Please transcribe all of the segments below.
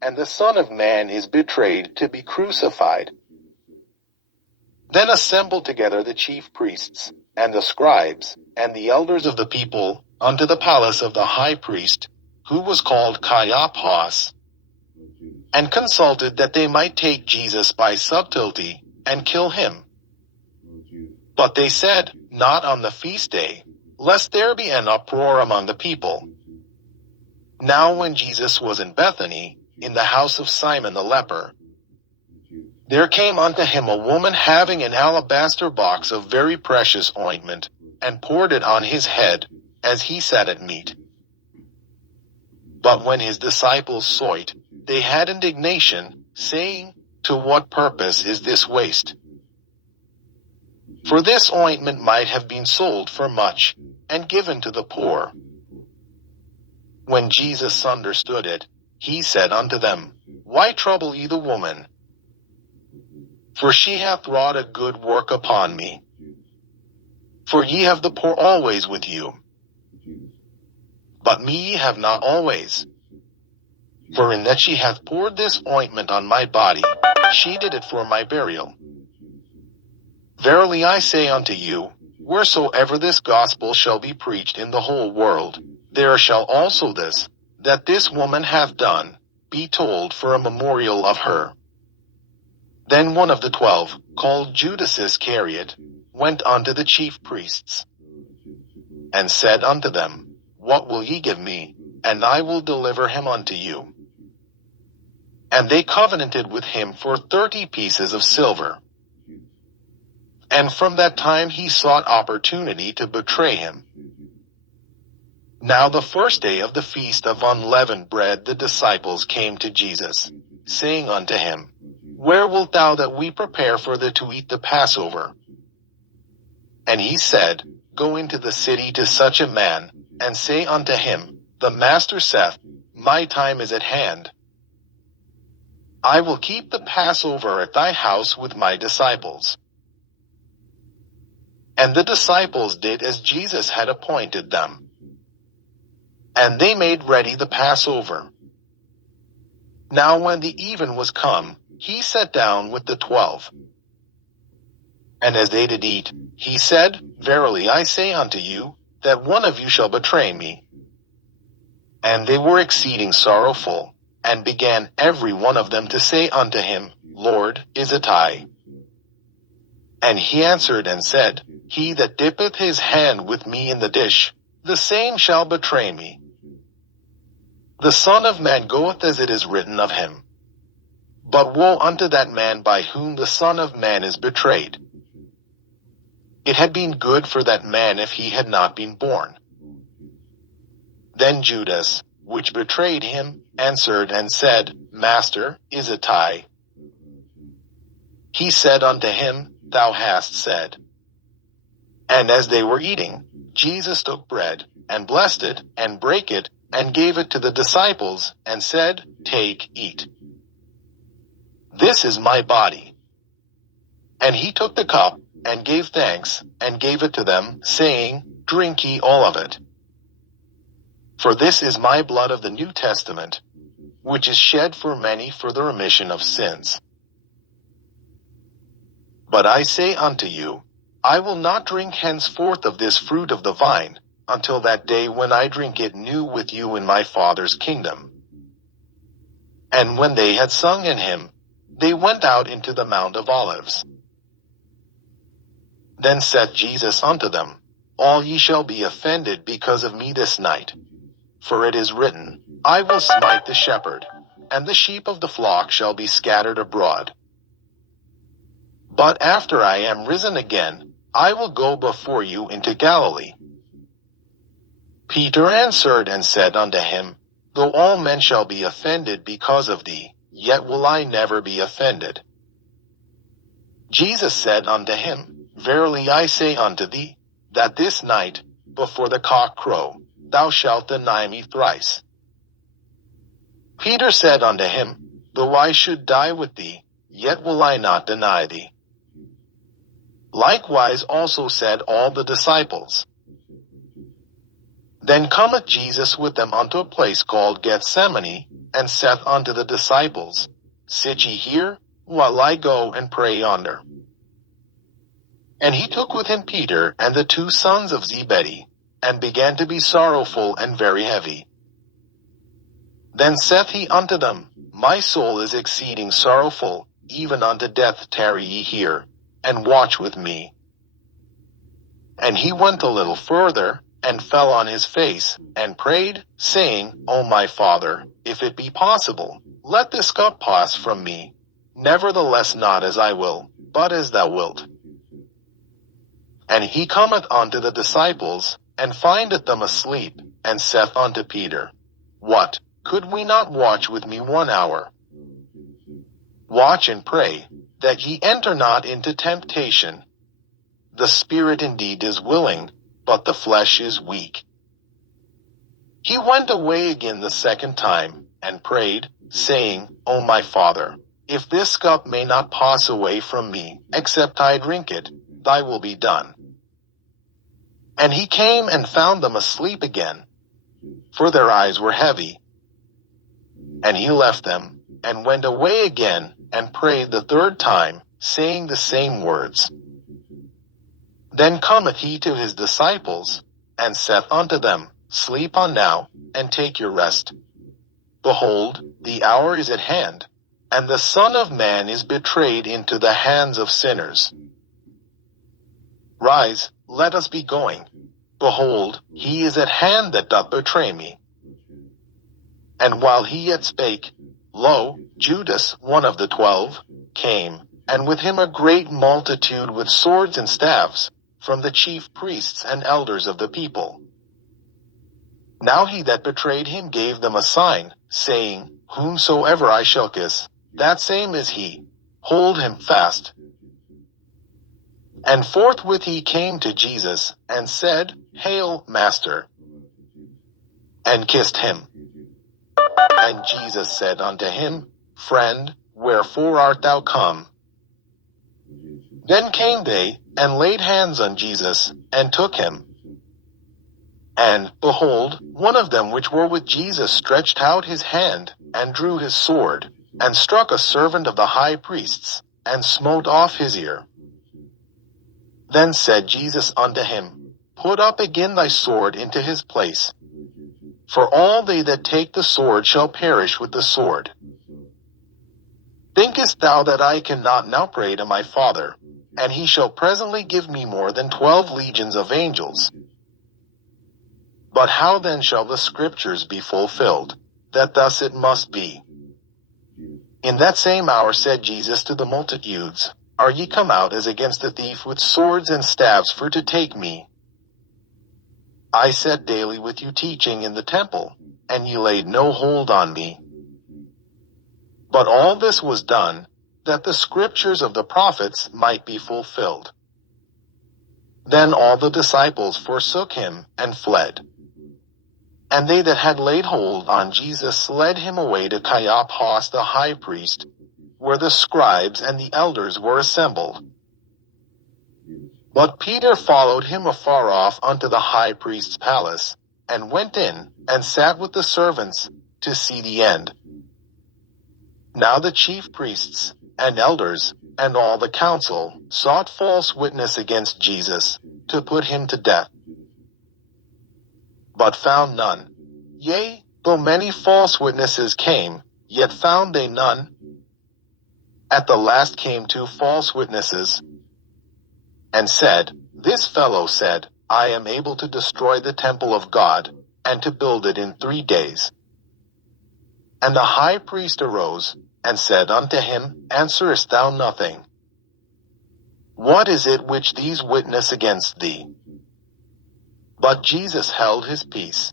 and the Son of Man is betrayed to be crucified." Then assembled together the chief priests, and the scribes, and the elders of the people, unto the palace of the high priest, who was called Caiaphas, and consulted that they might take Jesus by subtlety, and kill him. But they said, Not on the feast day, lest there be an uproar among the people. Now when Jesus was in Bethany, in the house of Simon the leper, there came unto him a woman having an alabaster box of very precious ointment, and poured it on his head, as he sat at meat. But when his disciples saw it, they had indignation, saying, To what purpose is this waste? For this ointment might have been sold for much, and given to the poor. When Jesus understood it, he said unto them, Why trouble ye the woman? For she hath wrought a good work upon me. For ye have the poor always with you, but me ye have not always. For in that she hath poured this ointment on my body, she did it for my burial. Verily I say unto you, wheresoever this gospel shall be preached in the whole world, there shall also this, that this woman hath done, be told for a memorial of her. Then one of the 12, called Judas Iscariot, went unto the chief priests, and said unto them, What will ye give me, and I will deliver him unto you? And they covenanted with him for 30 pieces of silver. And from that time he sought opportunity to betray him. Now the first day of the feast of unleavened bread the disciples came to Jesus, saying unto him, Where wilt thou that we prepare for thee to eat the Passover? And he said, Go into the city to such a man, and say unto him, The Master saith, My time is at hand. I will keep the Passover at thy house with my disciples. And the disciples did as Jesus had appointed them. And they made ready the Passover. Now when the even was come, he sat down with the 12. And as they did eat, he said, Verily I say unto you, that one of you shall betray me. And they were exceeding sorrowful, and began every one of them to say unto him, Lord, is it I? And he answered and said, He that dippeth his hand with me in the dish, the same shall betray me. The Son of Man goeth as it is written of him. But woe unto that man by whom the Son of Man is betrayed. It had been good for that man if he had not been born. Then Judas, which betrayed him, answered and said, Master, is it I? He said unto him, Thou hast said. And as they were eating, Jesus took bread, and blessed it, and brake it, and gave it to the disciples, and said, Take, eat. This is my body. And he took the cup, and gave thanks, and gave it to them, saying, Drink ye all of it. For this is my blood of the New Testament, which is shed for many for the remission of sins. But I say unto you, I will not drink henceforth of this fruit of the vine, until that day when I drink it new with you in my Father's kingdom. And when they had sung an hymn, they went out into the Mount of Olives. Then said Jesus unto them, All ye shall be offended because of me this night. For it is written, I will smite the shepherd, and the sheep of the flock shall be scattered abroad. But after I am risen again, I will go before you into Galilee. Peter answered and said unto him, Though all men shall be offended because of thee, yet will I never be offended. Jesus said unto him, Verily I say unto thee, that this night, before the cock crow, thou shalt deny me thrice. Peter said unto him, Though I should die with thee, yet will I not deny thee. Likewise also said all the disciples. Then cometh Jesus with them unto a place called Gethsemane, and saith unto the disciples, Sit ye here, while I go and pray yonder. And he took with him Peter and the 2 sons of Zebedee, and began to be sorrowful and very heavy. Then saith he unto them, My soul is exceeding sorrowful, even unto death. Tarry ye here, and watch with me. And he went a little further, and fell on his face, and prayed, saying, O my Father, if it be possible, let this cup pass from me. Nevertheless not as I will, but as thou wilt. And he cometh unto the disciples, and findeth them asleep, and saith unto Peter, What, could we not watch with me 1 hour? Watch and pray, that ye enter not into temptation. The spirit indeed is willing, but the flesh is weak. He went away again the 2nd time, and prayed, saying, O my Father, if this cup may not pass away from me, except I drink it, thy will be done. And he came and found them asleep again, for their eyes were heavy. And he left them, and went away again, and prayed the 3rd time, saying the same words. Then cometh he to his disciples, and saith unto them, Sleep on now, and take your rest. Behold, the hour is at hand, and the Son of Man is betrayed into the hands of sinners. Rise, let us be going. Behold, he is at hand that doth betray me. And while he yet spake, lo, Judas, one of the 12, came, and with him a great multitude with swords and staves, from the chief priests and elders of the people. Now he that betrayed him gave them a sign, saying, Whomsoever I shall kiss, that same is he. Hold him fast. And forthwith he came to Jesus, and said, Hail, Master, and kissed him. And Jesus said unto him, Friend, wherefore art thou come? Then came they, and laid hands on Jesus, and took him. And, behold, one of them which were with Jesus stretched out his hand, and drew his sword, and struck a servant of the high priest's, and smote off his ear. Then said Jesus unto him, Put up again thy sword into his place. For all they that take the sword shall perish with the sword. Thinkest thou that I cannot now pray to my Father, and he shall presently give me more than 12 legions of angels? But how then shall the scriptures be fulfilled, that thus it must be? In that same hour said Jesus to the multitudes, Are ye come out as against a thief with swords and staves for to take me? I sat daily with you teaching in the temple, and ye laid no hold on me. But all this was done, that the scriptures of the prophets might be fulfilled. Then all the disciples forsook him, and fled. And they that had laid hold on Jesus led him away to Caiaphas the high priest, where the scribes and the elders were assembled. But Peter followed him afar off unto the high priest's palace, and went in, and sat with the servants, to see the end. Now the chief priests, and elders, and all the council, sought false witness against Jesus, to put him to death. But found none. Yea, though many false witnesses came, yet found they none. At the last came 2 false witnesses, and said, This fellow said, I am able to destroy the temple of God, and to build it in 3 days. And the high priest arose, and said unto him, Answerest thou nothing? What is it which these witness against thee? But Jesus held his peace.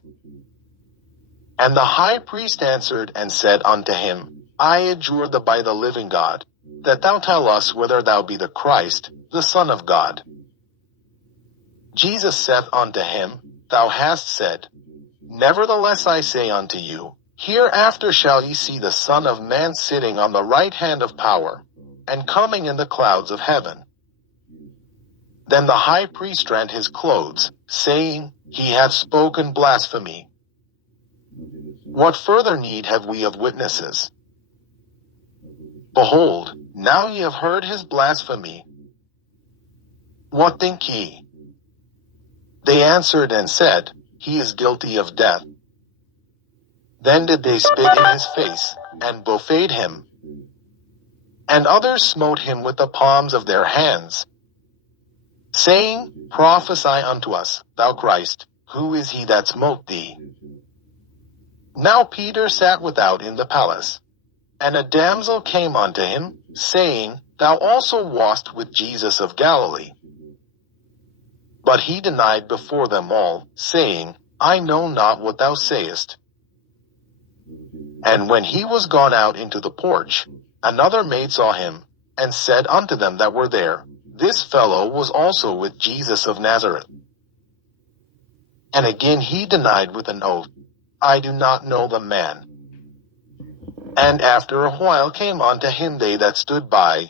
And the high priest answered and said unto him, I adjure thee by the living God, that thou tell us whether thou be the Christ, the Son of God. Jesus saith unto him, Thou hast said. Nevertheless I say unto you, Hereafter shall ye see the Son of Man sitting on the right hand of power, and coming in the clouds of heaven. Then the high priest rent his clothes, saying, He hath spoken blasphemy. What further need have we of witnesses? Behold, now ye have heard his blasphemy. What think ye? They answered and said, He is guilty of death. Then did they spit in his face, and buffeted him. And others smote him with the palms of their hands, saying, Prophesy unto us, thou Christ, who is he that smote thee? Now Peter sat without in the palace, and a damsel came unto him, saying, Thou also wast with Jesus of Galilee. But he denied before them all, saying, I know not what thou sayest. And when he was gone out into the porch, another maid saw him, and said unto them that were there, This fellow was also with Jesus of Nazareth. And again he denied with an oath, I do not know the man. And after a while came unto him they that stood by,